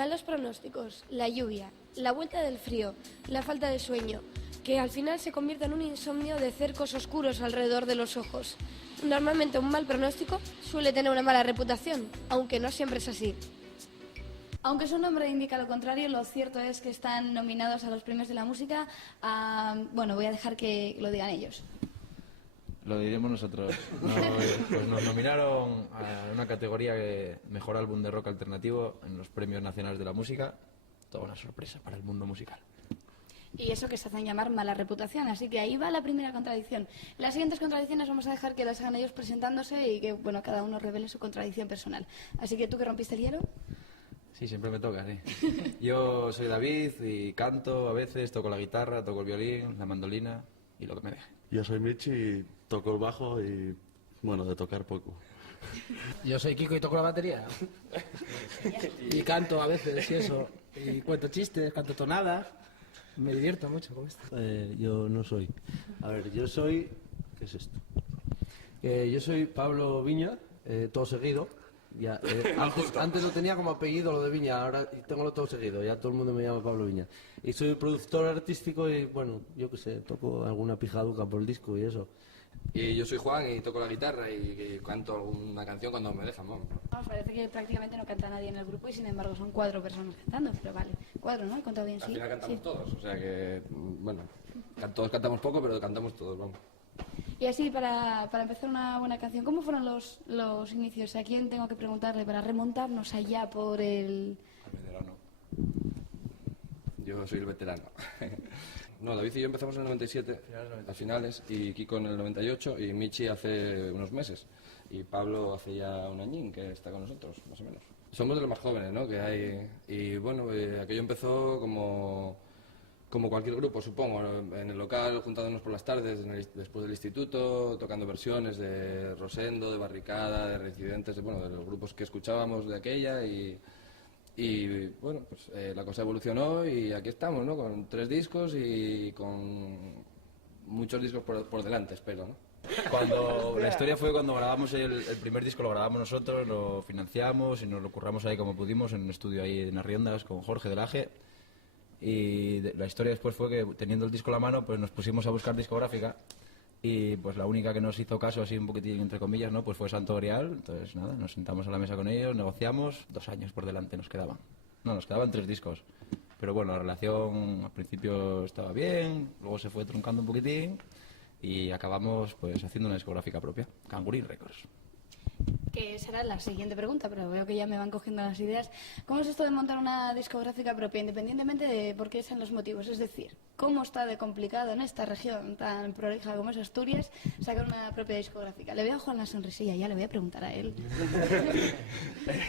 malos pronósticos, la lluvia, la vuelta del frío, la falta de sueño, que al final se convierte en un insomnio de cercos oscuros alrededor de los ojos. Normalmente un mal pronóstico suele tener una mala reputación, aunque no siempre es así. Aunque su nombre indica lo contrario, lo cierto es que están nominados a los premios de la música. Bueno, voy a dejar que lo digan ellos. Lo diremos nosotros. No, pues nos nominaron a una categoría de Mejor Álbum de Rock Alternativo en los Premios Nacionales de la Música. Toda una sorpresa para el mundo musical. Y eso que se hacen llamar mala reputación, así que ahí va la primera contradicción. Las siguientes contradicciones vamos a dejar que las hagan ellos presentándose y que, bueno, cada uno revele su contradicción personal. Así que tú que rompiste el hielo. Sí, siempre me toca, sí. Yo soy David y canto a veces, toco la guitarra, toco el violín, la mandolina y lo que me deje. Yo soy Michi y toco el bajo y, bueno, de tocar poco. Yo soy Kiko y toco la batería. Y canto a veces y eso. Y cuento chistes, canto tonadas. Me divierto mucho con esto. Yo no soy. A ver, yo soy... ¿Qué es esto? Yo soy Pablo Viña, todo seguido. Ya, antes lo tenía como apellido lo de Viña, ahora tengo lo todo seguido, ya todo el mundo me llama Pablo Viña. Y soy productor artístico y, bueno, yo qué sé, toco alguna pijaduca por el disco y eso. Y yo soy Juan y toco la guitarra y canto alguna canción cuando me dejan, ¿no? Parece que prácticamente no canta nadie en el grupo y sin embargo son 4 personas cantando, pero vale, 4, ¿no? He contado bien, sí. Al final cantamos sí. todos, o sea que, bueno, todos cantamos poco, pero cantamos todos, vamos. Y así, para empezar una buena canción, ¿cómo fueron los inicios? ¿A quién tengo que preguntarle para remontarnos allá por el...? Al veterano. Yo soy el veterano. No, David y yo empezamos en el 97, a finales, y Kiko en el 98, y Michi hace unos meses. Y Pablo hace ya un añín que está con nosotros, más o menos. Somos de los más jóvenes, ¿no?, que hay. Y bueno, aquello empezó como cualquier grupo, supongo, en el local, juntándonos por las tardes, después del instituto, tocando versiones de Rosendo, de Barricada, de Reincidentes, de los grupos que escuchábamos de aquella y bueno, pues la cosa evolucionó y aquí estamos, ¿no?, con 3 discos y con muchos discos por delante, espero, ¿no? La historia fue cuando grabamos el primer disco, lo grabamos nosotros, lo financiamos y nos lo curramos ahí como pudimos, en un estudio ahí en Arriondas con Jorge del Aje. Y la historia después fue que, teniendo el disco a la mano, pues nos pusimos a buscar discográfica y pues la única que nos hizo caso, así un poquitín entre comillas, ¿no?, pues fue Santo Grial. Entonces nada, nos sentamos a la mesa con ellos, negociamos, 2 años por delante nos quedaban. No, nos quedaban 3 discos. Pero bueno, la relación al principio estaba bien, luego se fue truncando un poquitín y acabamos pues haciendo una discográfica propia, Cangurín Records. Que será la siguiente pregunta, pero veo que ya me van cogiendo las ideas. ¿Cómo es esto de montar una discográfica propia, independientemente de por qué sean los motivos? Es decir, ¿cómo está de complicado en esta región tan prolija como es Asturias sacar una propia discográfica? Le veo a Juan la sonrisilla, ya le voy a preguntar a él.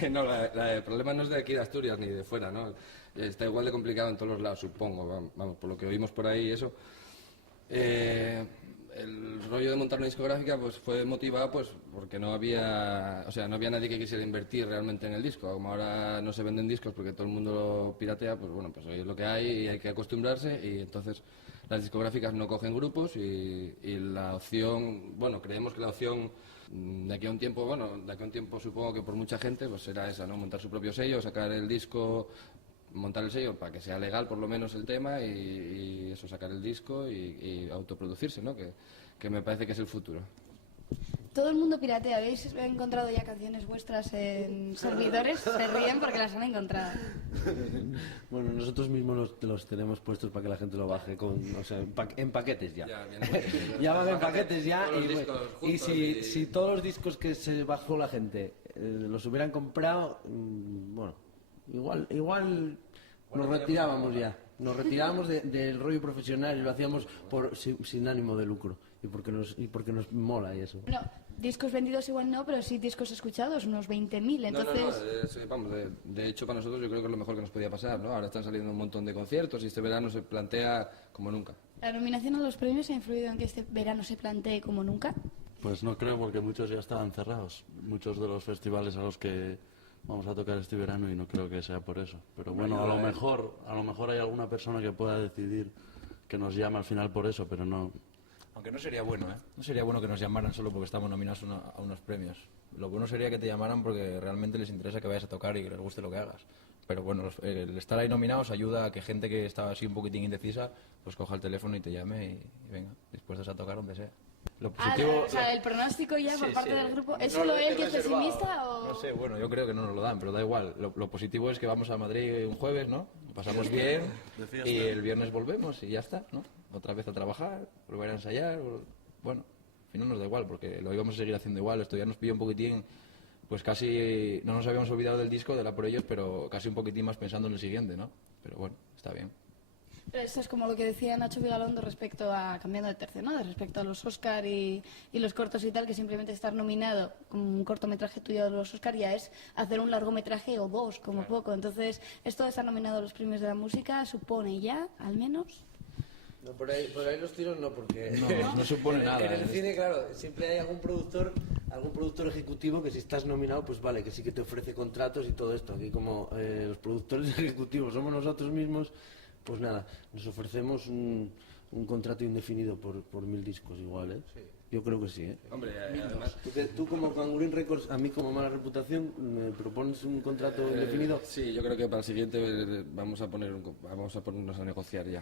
No, el problema no es de aquí de Asturias ni de fuera, ¿no? Está igual de complicado en todos los lados, supongo, vamos, por lo que oímos por ahí y eso. El rollo de montar una discográfica pues fue motivado pues porque no había nadie que quisiera invertir realmente en el disco. Como ahora no se venden discos porque todo el mundo lo piratea, pues bueno, pues es lo que hay y hay que acostumbrarse, y entonces las discográficas no cogen grupos y la opción, bueno, creemos que la opción de aquí a un tiempo supongo que por mucha gente pues será esa, ¿no?, montar su propio sello, sacar el disco, montar el sello para que sea legal por lo menos el tema y eso, sacar el disco y autoproducirse, ¿no?, que me parece que es el futuro. Todo el mundo piratea. ¿Habéis encontrado ya canciones vuestras en servidores? Se ríen porque las han encontrado. Bueno, nosotros mismos los tenemos puestos para que la gente lo baje, en paquetes ya. Ya van en paquetes ya. Y si todos los discos que se bajó la gente los hubieran comprado, bueno, igual nos retirábamos ya. Nos retirábamos del rollo profesional y lo hacíamos sin ánimo de lucro y porque nos mola y eso. No, discos vendidos igual no, pero sí discos escuchados, unos 20.000, entonces... No, de hecho para nosotros yo creo que es lo mejor que nos podía pasar, ¿no? Ahora están saliendo un montón de conciertos y este verano se plantea como nunca. ¿La nominación a los premios ha influido en que este verano se plantee como nunca? Pues no creo, porque muchos ya estaban cerrados, muchos de los festivales a los que vamos a tocar este verano, y no creo que sea por eso. Pero bueno, a lo mejor hay alguna persona que pueda decidir que nos llame al final por eso, pero no. Aunque no sería bueno, ¿eh? No sería bueno que nos llamaran solo porque estamos nominados a unos premios. Lo bueno sería que te llamaran porque realmente les interesa que vayas a tocar y que les guste lo que hagas. pero bueno, el estar ahí nominados ayuda a que gente que estaba así un poquitín indecisa, pues coja el teléfono y te llame y venga, dispuestos a tocar donde sea. Lo positivo... O sea, el pronóstico ya por Sí, parte sí. del grupo, ¿es No solo lo él he que es reservado. pesimista o...? No sé, bueno, yo creo que no nos lo dan, pero da igual. Lo positivo es que vamos a Madrid un jueves, ¿no? Lo pasamos bien De fiesta. y el viernes volvemos y ya está, ¿no? Otra vez a trabajar, volver a ensayar, bueno, al final nos da igual porque lo íbamos a seguir haciendo igual. Esto ya nos pilló un poquitín, pues casi no nos habíamos olvidado del disco, de La por ellos, pero casi un poquitín más pensando en el siguiente, ¿no? Pero bueno, está bien. Pero esto es como lo que decía Nacho Vigalondo respecto a, cambiando de tercio, ¿no? Respecto a los Oscar y los cortos y tal, que simplemente estar nominado como un cortometraje tuyo de los Oscar ya es hacer un largometraje o dos, como poco. Entonces, esto de estar nominado a los premios de la música supone ya, al menos... No, por ahí los tiros no, porque... No supone nada. En el cine, claro, siempre hay algún productor ejecutivo que si estás nominado, pues vale, que sí que te ofrece contratos y todo esto. Aquí como los productores ejecutivos somos nosotros mismos, pues nada, nos ofrecemos un contrato indefinido por 1000 discos igual, ¿eh? Sí. Yo creo que sí, ¿eh? Hombre, además... Tú como Cangurín Records, a mí como mala reputación, ¿me propones un contrato indefinido? Sí, yo creo que para el siguiente vamos a ponernos a negociar ya.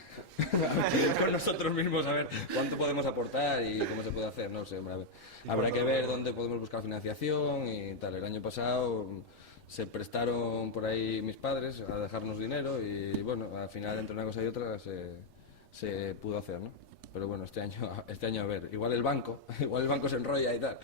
Con nosotros mismos a ver cuánto podemos aportar y cómo se puede hacer, no sé, hombre, a ver. Habrá que ver dónde podemos buscar financiación y tal. El año pasado se prestaron por ahí mis padres a dejarnos dinero y bueno, al final entre una cosa y otra se pudo hacer, ¿no? Pero bueno, este año a ver, igual el banco se enrolla y tal.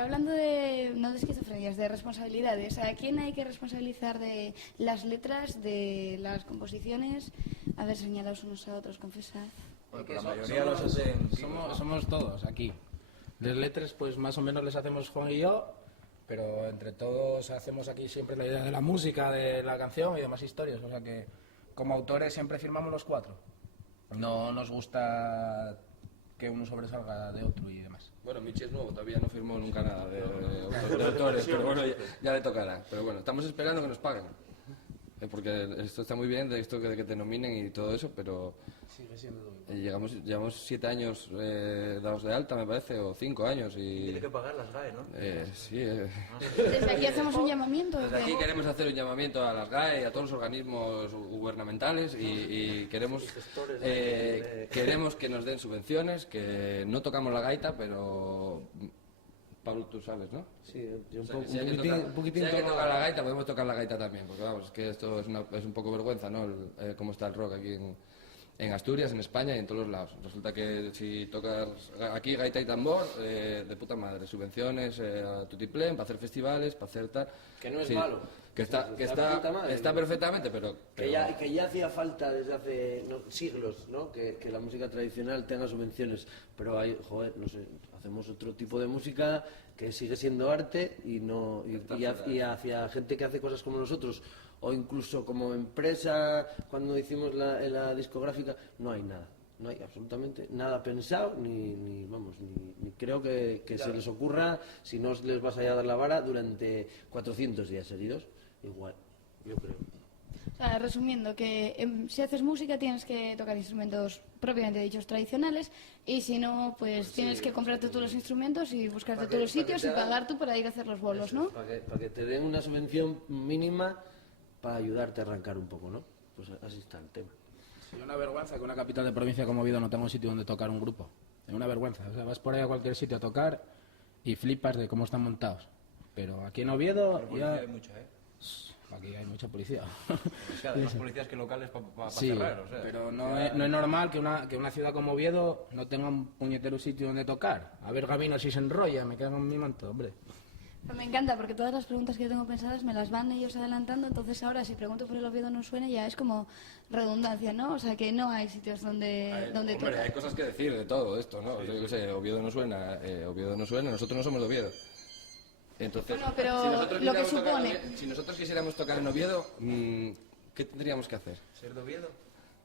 Hablando de, no de esquizofrenias, de responsabilidades, ¿a quién hay que responsabilizar de las letras, de las composiciones? A ver, señalaos unos a otros, confesad. Porque la mayoría los hacen... Somos todos aquí. Las letras, pues más o menos les hacemos Juan y yo, pero entre todos hacemos aquí siempre la idea de la música, de la canción y demás historias. O sea que como autores siempre firmamos los 4. No nos gusta que uno sobresalga de otro y demás. Bueno, Michi es nuevo, todavía no firmó nunca nada de autores, pero bueno, ya le tocará. Pero bueno, estamos esperando que nos paguen. Porque esto está muy bien, de esto de que te nominen y todo eso, pero Sigue siendo llevamos 7 años dados de alta, me parece, o 5 años. Y tiene que pagar las GAE, ¿no? Sí. Desde aquí hacemos un llamamiento. Desde aquí queremos hacer un llamamiento a las GAE y a todos los organismos gubernamentales y queremos que nos den subvenciones, que no tocamos la gaita, pero... Pablo, tú sabes, ¿no? Sí, yo un poquitín. Si hay que tocar la gaita, podemos tocar la gaita también, porque vamos, es que esto es un poco vergüenza, ¿no? Cómo está el rock aquí en Asturias, en España y en todos los lados. Resulta que si tocas aquí gaita y tambor, de puta madre, subvenciones a tutiplén, para hacer festivales, para hacer tal... Que no es sí, malo. Que está perfectamente, pero... Que ya hacía falta desde hace siglos, ¿no? Que la música tradicional tenga subvenciones, pero hay, joder, no sé, hacemos otro tipo de música que sigue siendo arte y hacia gente que hace cosas como nosotros, o incluso como empresa, cuando hicimos la discográfica, no hay nada. No hay absolutamente nada pensado, ni creo que se les ocurra, si no les vas a dar la vara durante 400 días seguidos. Igual, yo creo. O sea, resumiendo, que si haces música tienes que tocar instrumentos propiamente dichos tradicionales y si no, pues tienes que comprarte todos los instrumentos y buscarte todos los sitios y pagar tú para ir a hacer los bolos, ¿no? Para que te den una subvención mínima para ayudarte a arrancar un poco, ¿no? Pues así está el tema. Sí, una vergüenza que una capital de provincia como Oviedo no tenga un sitio donde tocar un grupo. Es una vergüenza. O sea, vas por ahí a cualquier sitio a tocar y flipas de cómo están montados. Pero aquí en Oviedo ya... Hay mucha, ¿eh? Aquí hay mucha policía. O sea, hay más policías que locales para Sí, cerrar, o sea. pero no es normal que una ciudad como Oviedo no tenga un puñetero sitio donde tocar. A ver, Gabino, si se enrolla, me quedo con mi manto, hombre. Pero me encanta porque todas las preguntas que yo tengo pensadas me las van ellos adelantando, entonces ahora si pregunto por el Oviedo no suena ya es como redundancia, ¿no? O sea que no hay sitios donde Hombre, tocar. hay cosas que decir de todo esto, ¿no? Sí. Yo qué sé, Oviedo no suena, nosotros no somos de Oviedo. Entonces, Bueno, pero nosotros lo que quisiéramos tocar supone. si nosotros quisiéramos tocar en Oviedo, ¿qué tendríamos que hacer? ¿Ser de Oviedo?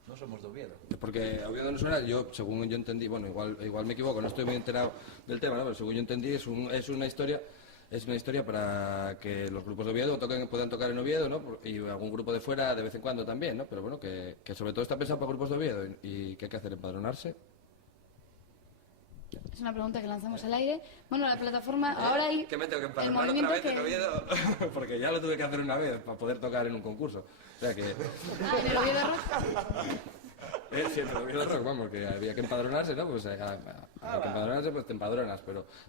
No somos de Oviedo. Porque Oviedo no suena, según yo entendí, bueno, igual me equivoco, no estoy muy enterado del tema, ¿no? Pero según yo entendí es una historia para que los grupos de Oviedo puedan tocar en Oviedo, ¿no? Y algún grupo de fuera de vez en cuando también, ¿no? Pero bueno, que sobre todo está pensado para grupos de Oviedo y que hay que hacer, empadronarse. Es una pregunta que lanzamos al aire. Bueno, la plataforma, ahora hay... Que me tengo que el empadronar otra movimiento vez que... en Oviedo, porque ya lo tuve que hacer una vez para poder tocar en un concurso. O sea que... en el Oviedo Rock. Sí, en el Oviedo Rock, vamos, que había que empadronarse, ¿no? Pues había que empadronarse, pues te empadronas.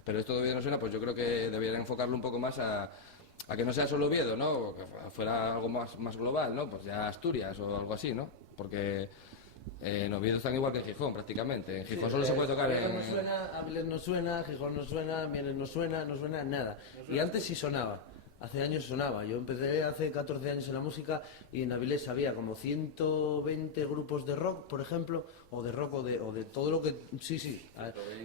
Pero esto de Oviedo no suena, pues yo creo que deberían enfocarlo un poco más a que no sea solo Oviedo, ¿no? Que fuera algo más global, ¿no? Pues ya Asturias o algo así, ¿no? Porque en Oviedo están igual que en Gijón, prácticamente. En Gijón solo se puede tocar en... no suena, Áviles no suena, Gijón no suena, Mieres no suena nada. Y antes sí sonaba. Hace años sonaba. Yo empecé hace 14 años en la música y en Avilés había como 120 grupos de rock, por ejemplo, o de rock o de todo lo que... Sí.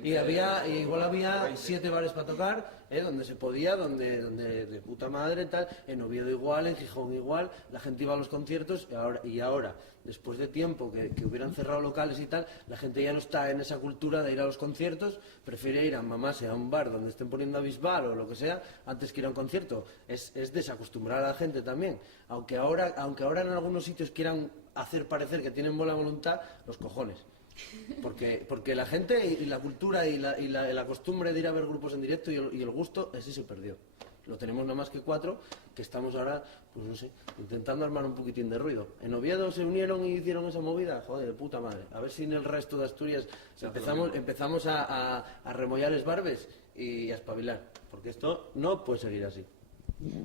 Y igual había 7 bares para tocar, donde se podía, donde de puta madre, tal. En Oviedo igual, en Gijón igual, la gente iba a los conciertos y ahora después de tiempo que hubieran cerrado locales y tal, la gente ya no está en esa cultura de ir a los conciertos, prefiere ir a mamarse a un bar donde estén poniendo a Bisbal o lo que sea, antes que ir a un concierto. Es desacostumbrar a la gente también. Aunque ahora en algunos sitios quieran hacer parecer que tienen buena voluntad, los cojones. Porque la gente y la cultura y la costumbre de ir a ver grupos en directo y el gusto, ese se perdió. Lo tenemos nada más que 4, que estamos ahora, pues no sé, intentando armar un poquitín de ruido. En Oviedo se unieron y hicieron esa movida, joder, de puta madre. A ver si en el resto de Asturias empezamos a remollar les barbes y a espabilar, porque esto no puede seguir así.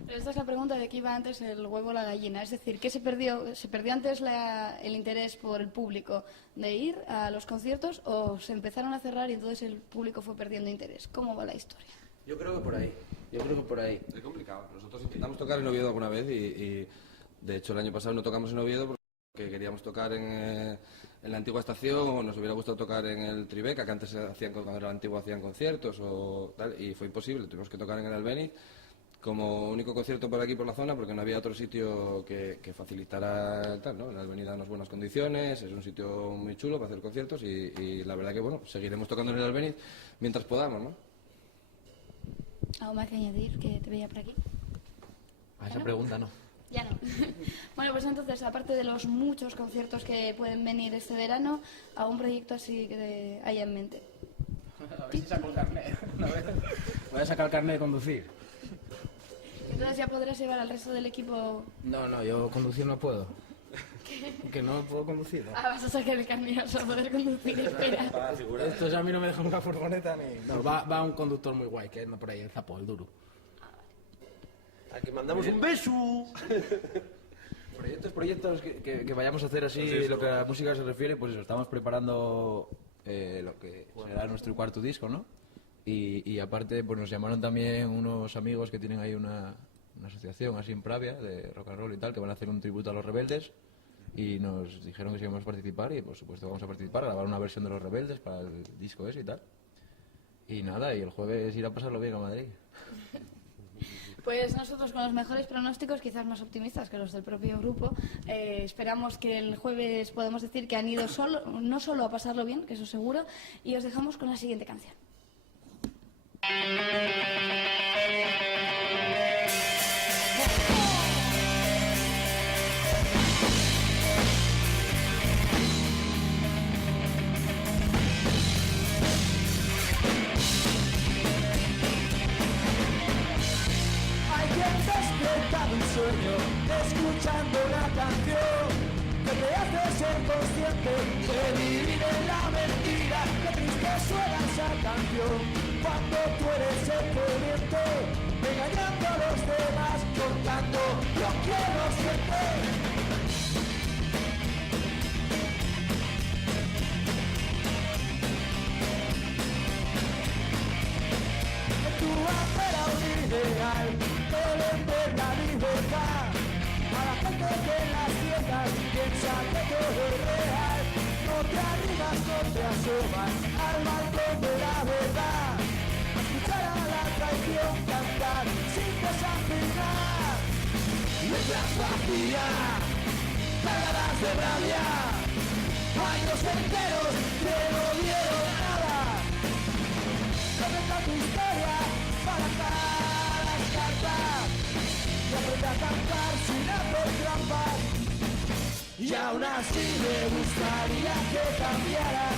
Pero esta es la pregunta de que iba antes el huevo o la gallina. Es decir, ¿qué se perdió? ¿Se perdió antes el interés por el público de ir a los conciertos o se empezaron a cerrar y entonces el público fue perdiendo interés? ¿Cómo va la historia? Yo creo que por ahí. Es complicado. Nosotros intentamos tocar en Oviedo alguna vez y de hecho el año pasado no tocamos en Oviedo porque queríamos tocar en la antigua estación o nos hubiera gustado tocar en el Tribeca, que antes cuando era antiguo hacían conciertos o tal, y fue imposible. Tuvimos que tocar en el Albéniz como único concierto por aquí, por la zona, porque no había otro sitio que facilitara tal, ¿no? La avenida da unas buenas condiciones, es un sitio muy chulo para hacer conciertos y la verdad que, bueno, seguiremos tocando en el Albéniz mientras podamos, ¿no? ¿Algo más que añadir que te veía por aquí? A esa pregunta no. Ya no. Bueno, pues entonces, aparte de los muchos conciertos que pueden venir este verano, ¿algún proyecto así que haya en mente? A ver si saco el carnet. Voy a sacar el carnet de conducir. Entonces ya podrás llevar al resto del equipo... No, yo conducir no puedo. Que no puedo conducir. ¿No? Vas a sacar el carnet para poder conducir, espera. Esto ya a mí no me deja una furgoneta ni... No, va un conductor muy guay, que anda por ahí, el Zapo, el duro. Al que mandamos un beso. Proyectos que vayamos a hacer así, pues lo que a la música se refiere, pues eso, estamos preparando lo que será nuestro cuarto disco, ¿no? Y aparte, pues nos llamaron también unos amigos que tienen ahí una asociación así en Pravia, de rock and roll y tal, que van a hacer un tributo a Los Rebeldes, y nos dijeron que si íbamos a participar, y por supuesto vamos a participar, a grabar una versión de Los Rebeldes para el disco ese y tal. Y nada, y el jueves ir a pasarlo bien a Madrid. Pues nosotros con los mejores pronósticos, quizás más optimistas que los del propio grupo, esperamos que el jueves podamos decir que han ido no solo a pasarlo bien, que eso seguro, y os dejamos con la siguiente canción. Un sueño, escuchando una canción que te hace ser consciente de vivir en la mentira. Qué triste suena esa canción cuando tú eres el que miente, engañando a los demás, contando lo que no siente. Tu amor a un ideal, el ver la libertad. A la gente que en las tiendas piensa que todo es real. No te arrimas, no te asomas al balcón de la verdad. A escuchar a la traición cantar sin desafinar. Letras vacías, cargadas de rabia. Años enteros que no dieron nada. Presenta tu historia para sacar las cartas y aprende a cantar sin hacer trampas. Y aún así me gustaría que cambiaras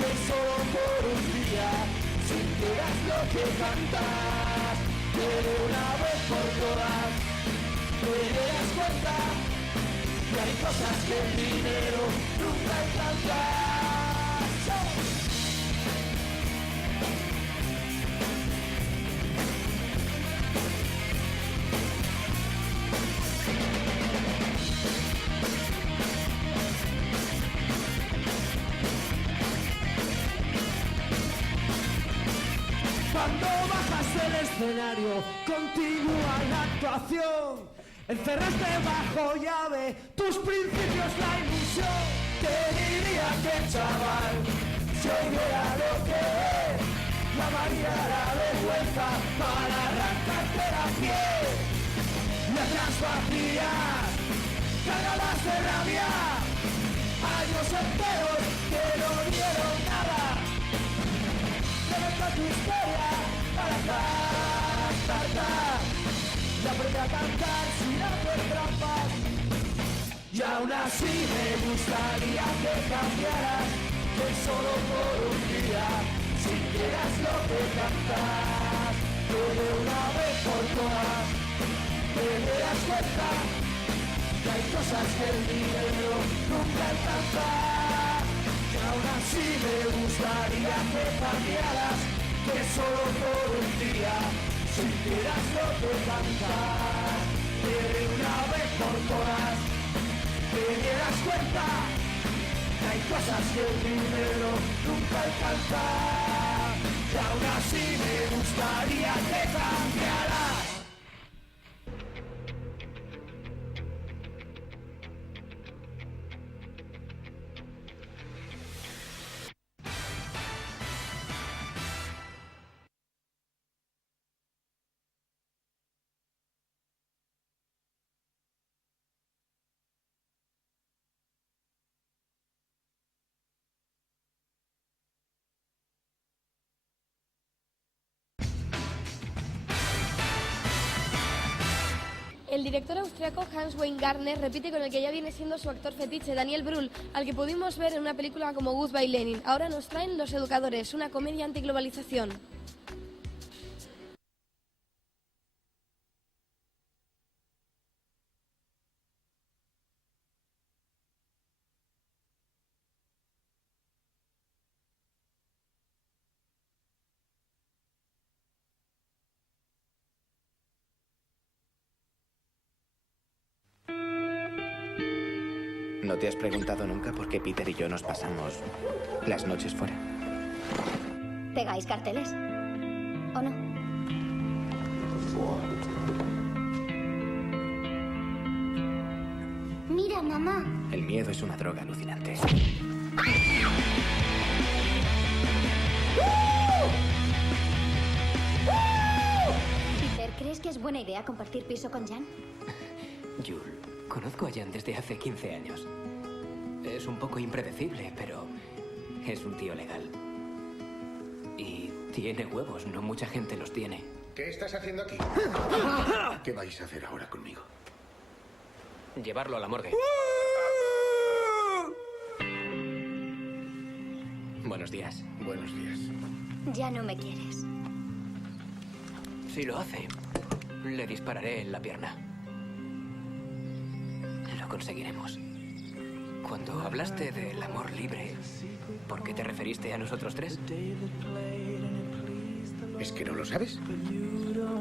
que solo por un día sintieras lo que cantas, que de una vez por todas te dieras cuenta que hay cosas que el dinero nunca alcanza. Cuando bajas del escenario, continúa la actuación. Encerraste bajo llave tus principios, la ilusión. Te diría que chaval, si hoy viera lo que es, llamaría la vergüenza para arrancarte la piel. Letras vacías, cargadas de rabia, años enteros que no dieron nada. Levanta tu historia para cantar y aprende a cantar sin hacer trampas. Y aún así me gustaría que cambiaras, que solo por un día sintieras lo que cantas, que de una vez por todas te dieras cuenta que hay cosas que el dinero nunca alcanza. Y aún así me gustaría que cambiaras, que solo por un día sintieras lo que cantas, que de una vez por todas te dieras cuenta que hay cosas que el dinero nunca alcanza. Y aún así me gustaría que cambiaras. El director austriaco Hans Weingartner repite con el que ya viene siendo su actor fetiche, Daniel Brühl, al que pudimos ver en una película como Goodbye Lenin. Ahora nos traen Los Educadores, una comedia antiglobalización. ¿No te has preguntado nunca por qué Peter y yo nos pasamos las noches fuera? ¿Pegáis carteles? ¿O no? Mira, mamá. El miedo es una droga alucinante. Peter, ¿crees que es buena idea compartir piso con Jan? Jules, conozco a Jan desde hace 15 años. Es un poco impredecible, pero es un tío legal. Y tiene huevos, no mucha gente los tiene. ¿Qué estás haciendo aquí? ¿Qué vais a hacer ahora conmigo? Llevarlo a la morgue. Buenos días. Buenos días. Ya no me quieres. Si lo hace, le dispararé en la pierna. Lo conseguiremos. Cuando hablaste del amor libre, ¿por qué te referiste a nosotros tres? ¿Es que no lo sabes?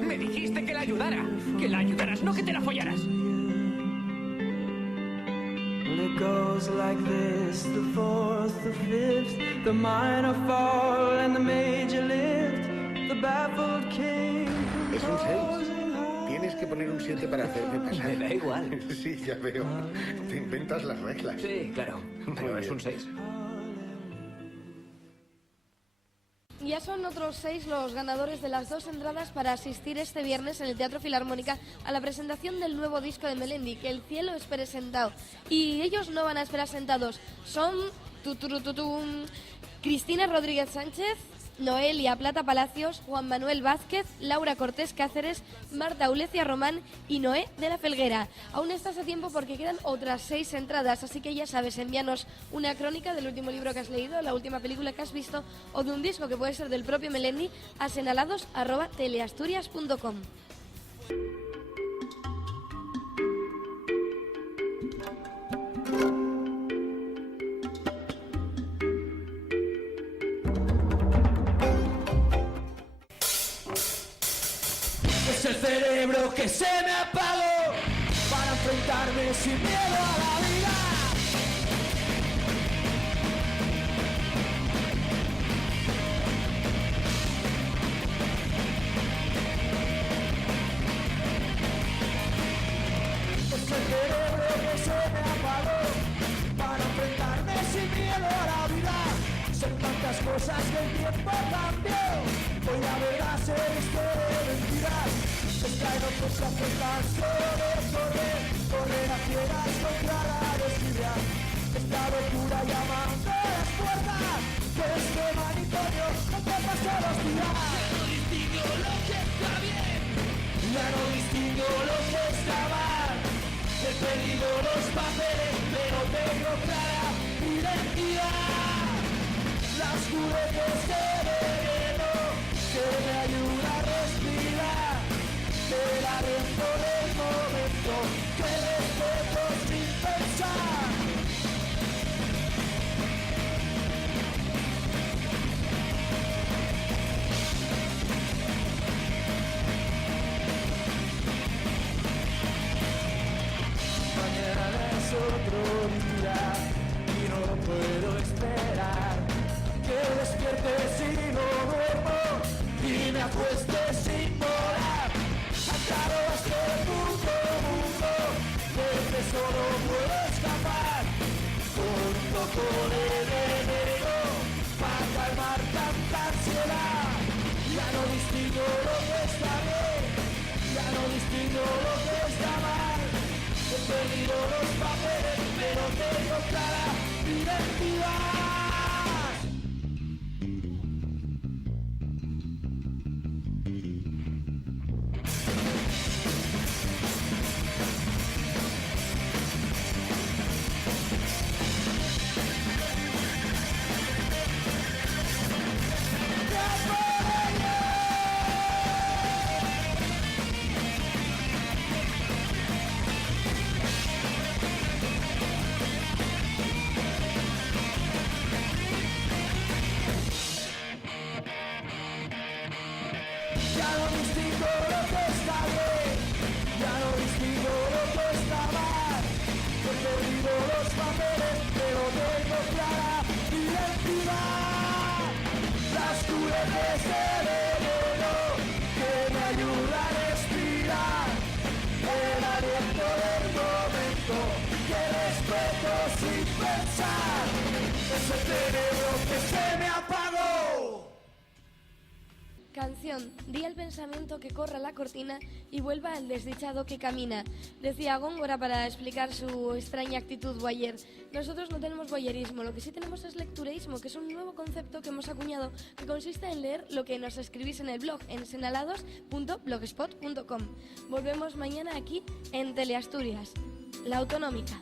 Me dijiste que la ayudara. Que la ayudaras, no que te la follaras. It goes like this, the fourth, the fifth, the minor fall and the major lift, the baffled king. Es un 6. Tienes que poner un 7 para hacerme pasar. Me da igual. Sí, ya veo. Te inventas las reglas. Sí, claro. Pero es un 6. Ya son otros 6 los ganadores de las 2 entradas para asistir este viernes en el Teatro Filarmónica a la presentación del nuevo disco de Melendi, Que el cielo espere sentado. Y ellos no van a esperar sentados. Son Cristina Rodríguez Sánchez, Noelia Plata Palacios, Juan Manuel Vázquez, Laura Cortés Cáceres, Marta Ulecia Román y Noé de la Felguera. Aún estás a tiempo porque quedan otras 6 entradas, así que ya sabes, envíanos una crónica del último libro que has leído, la última película que has visto o de un disco que puede ser del propio Melendi a senalados@teleasturias.com. Es el cerebro que se me apagó para enfrentarme sin miedo a la vida. Es el cerebro que se me apagó para enfrentarme sin miedo a la vida. Son tantas cosas que el tiempo cambió. Hoy la verdad se viste de mentiras. Extraen otros que afrontan solo de correr a ciegas contra la desidia. Esta locura llamando a las puertas de este manicomio donde pasan los días. Ya no distingo lo que está bien, ya no distingo lo que está mal. He perdido los papeles, pero tengo clara identidad. Las juguetes de veneno que me ayuda a respirar. El aliento del momento que respeto sin pensar. Mañana es otro día y no puedo esperar que despierte si no duermo y me acueste sin volar. Atado a este mundo desde solo puedo escapar con un poco de veneno para calmar tanta ansiedad. Ya no distingo lo que está bien, ya no distingo lo que está mal. He perdido los papeles, pero tengo clara identidad. Ya no distingo lo que está bien, ya no distingo lo que está mal. He perdido los papeles, pero tengo clara identidad. Las juguetes de veneno que me ayudan a respirar. El aliento del momento que respeto sin pensar. Es el cerebro que se me apagó. Canción, di al pensamiento que corra la cortina y vuelva al desdichado que camina. Decía Góngora para explicar su extraña actitud voyeur. Nosotros no tenemos voyeurismo, lo que sí tenemos es lectureísmo, que es un nuevo concepto que hemos acuñado que consiste en leer lo que nos escribís en el blog en senalados.blogspot.com. Volvemos mañana aquí en Teleasturias, la autonómica.